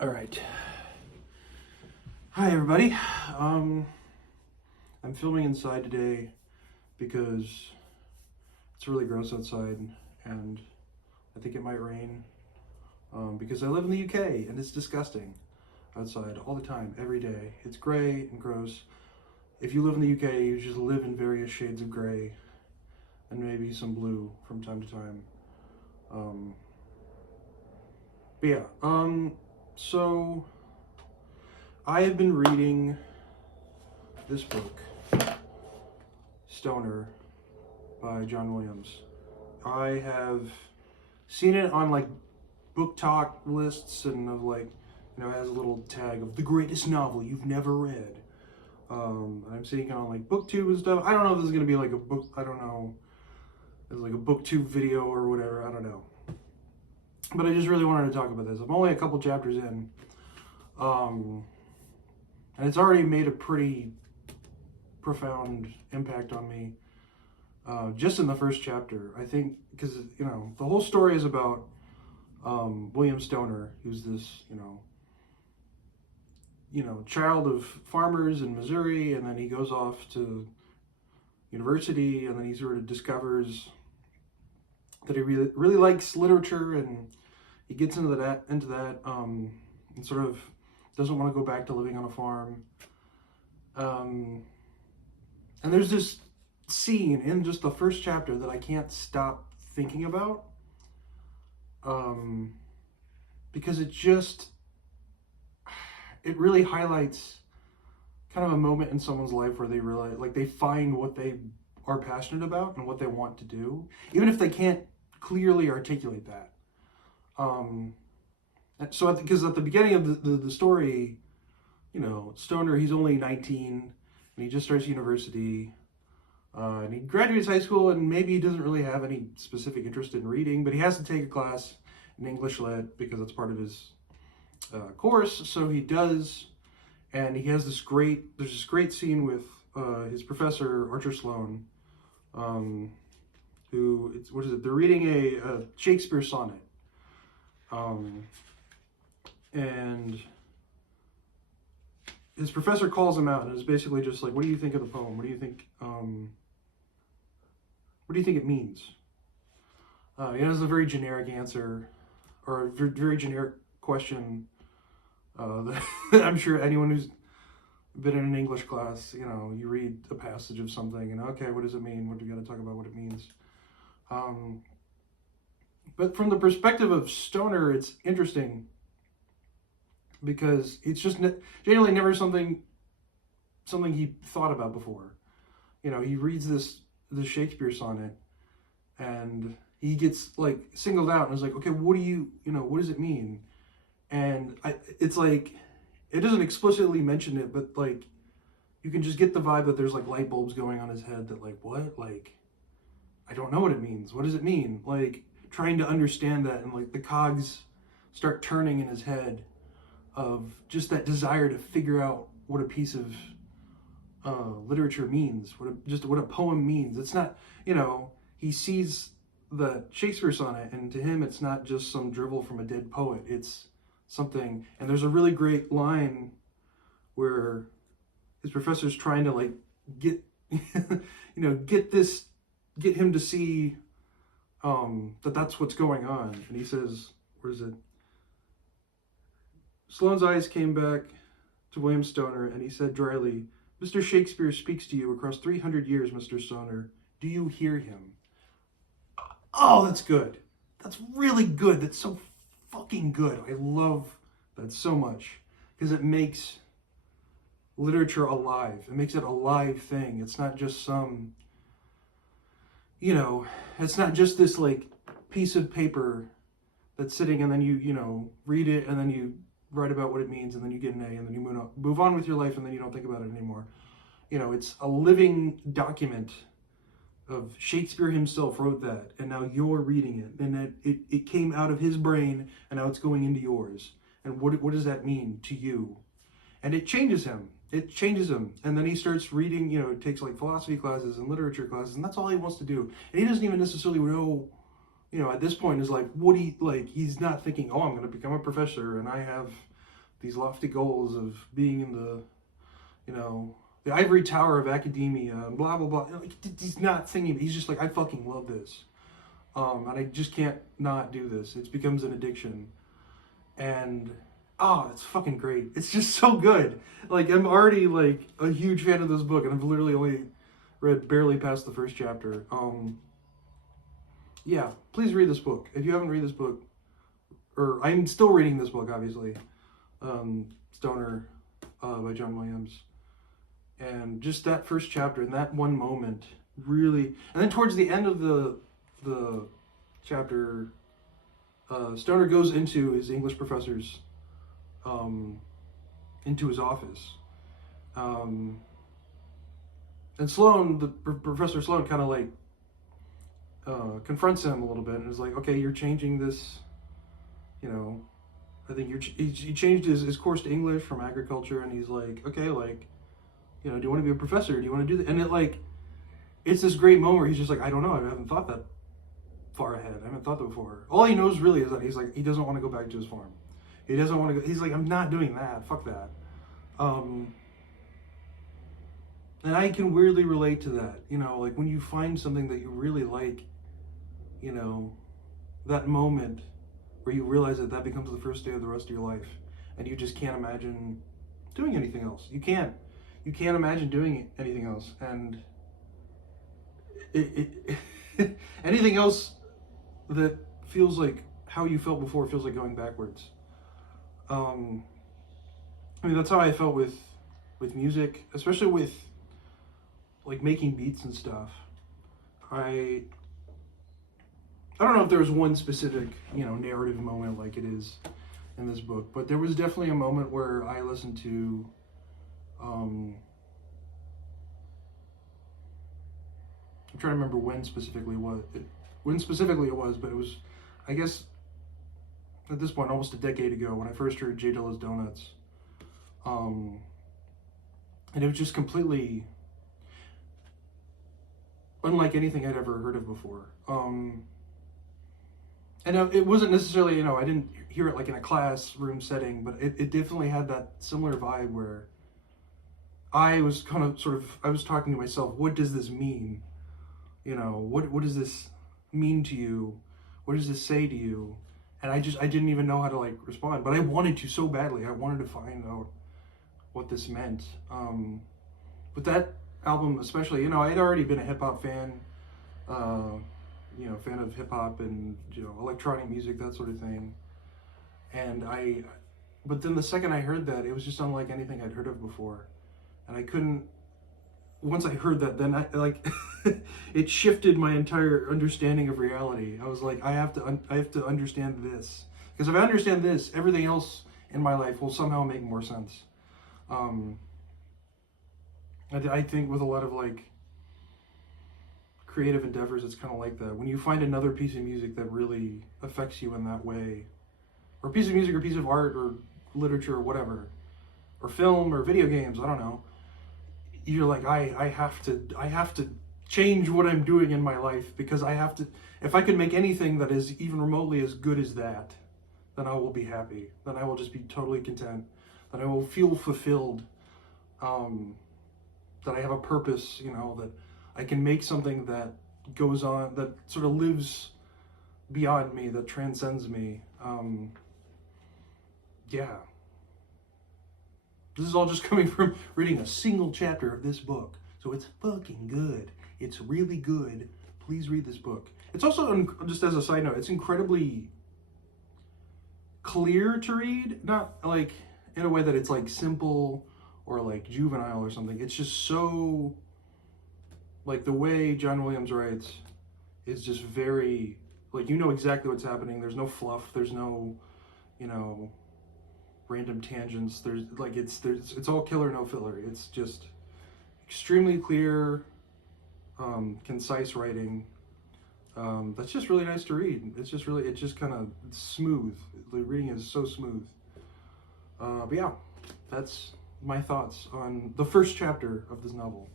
All right. Hi, everybody. I'm filming inside today because it's really gross outside and I think it might rain because I live in the UK and it's disgusting outside all the time, every day. It's gray and gross. If you live in the UK, you just live in various shades of gray and maybe some blue from time to time. But yeah, so I have been reading this book, Stoner, by John Williams. I have seen it on like book talk lists and of like, it has a little tag of the greatest novel you've never read. I'm seeing it on like BookTube and stuff. I don't know if this is gonna be like a book. I don't know. It's like a BookTube video or whatever. I don't know. But I just really wanted to talk about this. I'm only a couple chapters in, and it's already made a pretty profound impact on me. Just in the first chapter, I think, because the whole story is about William Stoner, who's this child of farmers in Missouri, and then he goes off to university, and then he sort of discovers that he really likes literature, and he gets into that and sort of doesn't want to go back to living on a farm. And there's this scene in just the first chapter that I can't stop thinking about, because it really highlights kind of a moment in someone's life where they realize, like, they find what they are passionate about and what they want to do, even if they can't clearly articulate that. So because at the beginning of the story, Stoner, he's only 19 and he just starts university, and he graduates high school, and maybe he doesn't really have any specific interest in reading, but he has to take a class in English Lit because that's part of his course, so he does. And he has there's this great scene with his professor, Archer Sloan, they're reading a Shakespeare sonnet, and his professor calls him out and is basically just like, what do you think of the poem? What do you think it means? He has a very generic answer, or a very generic question, that I'm sure anyone who's been in an English class, you read a passage of something and, okay, what does it mean? What do we got to talk about what it means? But from the perspective of Stoner, it's interesting because it's just generally never something he thought about before. He reads this Shakespeare sonnet and he gets like singled out and is like, okay, what does it mean? And it's like, it doesn't explicitly mention it, but like, you can just get the vibe that there's like light bulbs going on his head that like, what? Like, I don't know what it means. What does it mean? Like, trying to understand that, and like the cogs start turning in his head of just that desire to figure out what a piece of literature means, what a poem means. It's not, he sees the Shakespeare sonnet, and to him it's not just some drivel from a dead poet. It's something. And there's a really great line where his professor's trying to like get get him to see that's what's going on. And he says, where is it? Sloane's eyes came back to William Stoner, and he said dryly, Mr. Shakespeare speaks to you across 300 years, Mr. Stoner. Do you hear him? Oh, that's good. That's really good. That's so fucking good. I love that so much because it makes literature alive. It makes it a live thing. It's not just some, it's not just this like piece of paper that's sitting and then you read it and then you write about what it means and then you get an A and then you move on with your life and then you don't think about it anymore. It's a living document of Shakespeare himself wrote that, and now you're reading it, and it came out of his brain, and now it's going into yours. And what does that mean to you? And it changes him. And then he starts reading, takes like philosophy classes and literature classes, and that's all he wants to do. And he doesn't even necessarily know, at this point is like, he's not thinking, oh, I'm going to become a professor, and I have these lofty goals of being in the, you know, the ivory tower of academia and blah blah blah. Like, he's not thinking. He's just like, I fucking love this, and I just can't not do this. It becomes an addiction, and it's fucking great. It's just so good. Like, I'm already like a huge fan of this book, and I've literally only read barely past the first chapter. Yeah, please read this book. If you haven't read this book, or I'm still reading this book, obviously, Stoner by John Williams. And just that first chapter and that one moment really, and then towards the end of the chapter, Stoner goes into his English professor's, into his office. And Sloan, Professor Sloan, kind of like confronts him a little bit and is like, okay, you're changing this, you know, I think he changed his course to English from agriculture, and he's like, okay, like, you know, do you want to be a professor? Do you want to do that? And it's this great moment where he's just like, I don't know, I haven't thought that far ahead. I haven't thought that before. All he knows really is that he's like, he doesn't want to go back to his farm. He doesn't want to go, he's like, I'm not doing that, fuck that. And I can weirdly relate to that, you know, like when you find something that you really like, you know, that moment where you realize that becomes the first day of the rest of your life, and you just can't imagine doing anything else. You can't imagine doing anything else, and anything else that feels like how you felt before feels like going backwards. I mean, that's how I felt with music, especially with like making beats and stuff. I don't know if there was one specific, you know, narrative moment like it is in this book, but there was definitely a moment where I listened to I'm trying to remember when specifically it was, but it was, I guess, at this point, almost a decade ago when I first heard J Dilla's Donuts. And it was just completely unlike anything I'd ever heard of before. And it wasn't necessarily, you know, I didn't hear it like in a classroom setting, but it definitely had that similar vibe where I was kind of I was talking to myself, what does this mean? You know, what does this mean to you? What does this say to you? And I didn't even know how to like respond, but I wanted to so badly. I wanted to find out what this meant. But that album especially, you know, I'd already been a hip hop fan, you know, fan of hip hop and, you know, electronic music, that sort of thing. And but then the second I heard that, it was just unlike anything I'd heard of before. And I couldn't, once I heard that, then I like, it shifted my entire understanding of reality. I was like, I have to understand this. Because if I understand this, everything else in my life will somehow make more sense. I think with a lot of like creative endeavors, it's kind of like that. When you find another piece of music that really affects you in that way, or a piece of music or piece of art or literature or whatever, or film or video games, I don't know, you're like, I have to change what I'm doing in my life, because I have to, if I could make anything that is even remotely as good as that, then I will be happy. Then I will just be totally content. Then I will feel fulfilled. That I have a purpose, you know, that I can make something that goes on, that sort of lives beyond me, that transcends me. Yeah. This is all just coming from reading a single chapter of this book. So it's fucking good. It's really good. Please read this book. It's also, just as a side note, it's incredibly clear to read. Not like in a way that it's like simple or like juvenile or something. It's just so, like, the way John Williams writes is just very, like, you know exactly what's happening. There's no fluff. There's no, you know, random tangents. There's like, it's all killer, no filler. It's just extremely clear, concise writing. That's just really nice to read. It's just kind of smooth. The reading is so smooth. But yeah, that's my thoughts on the first chapter of this novel.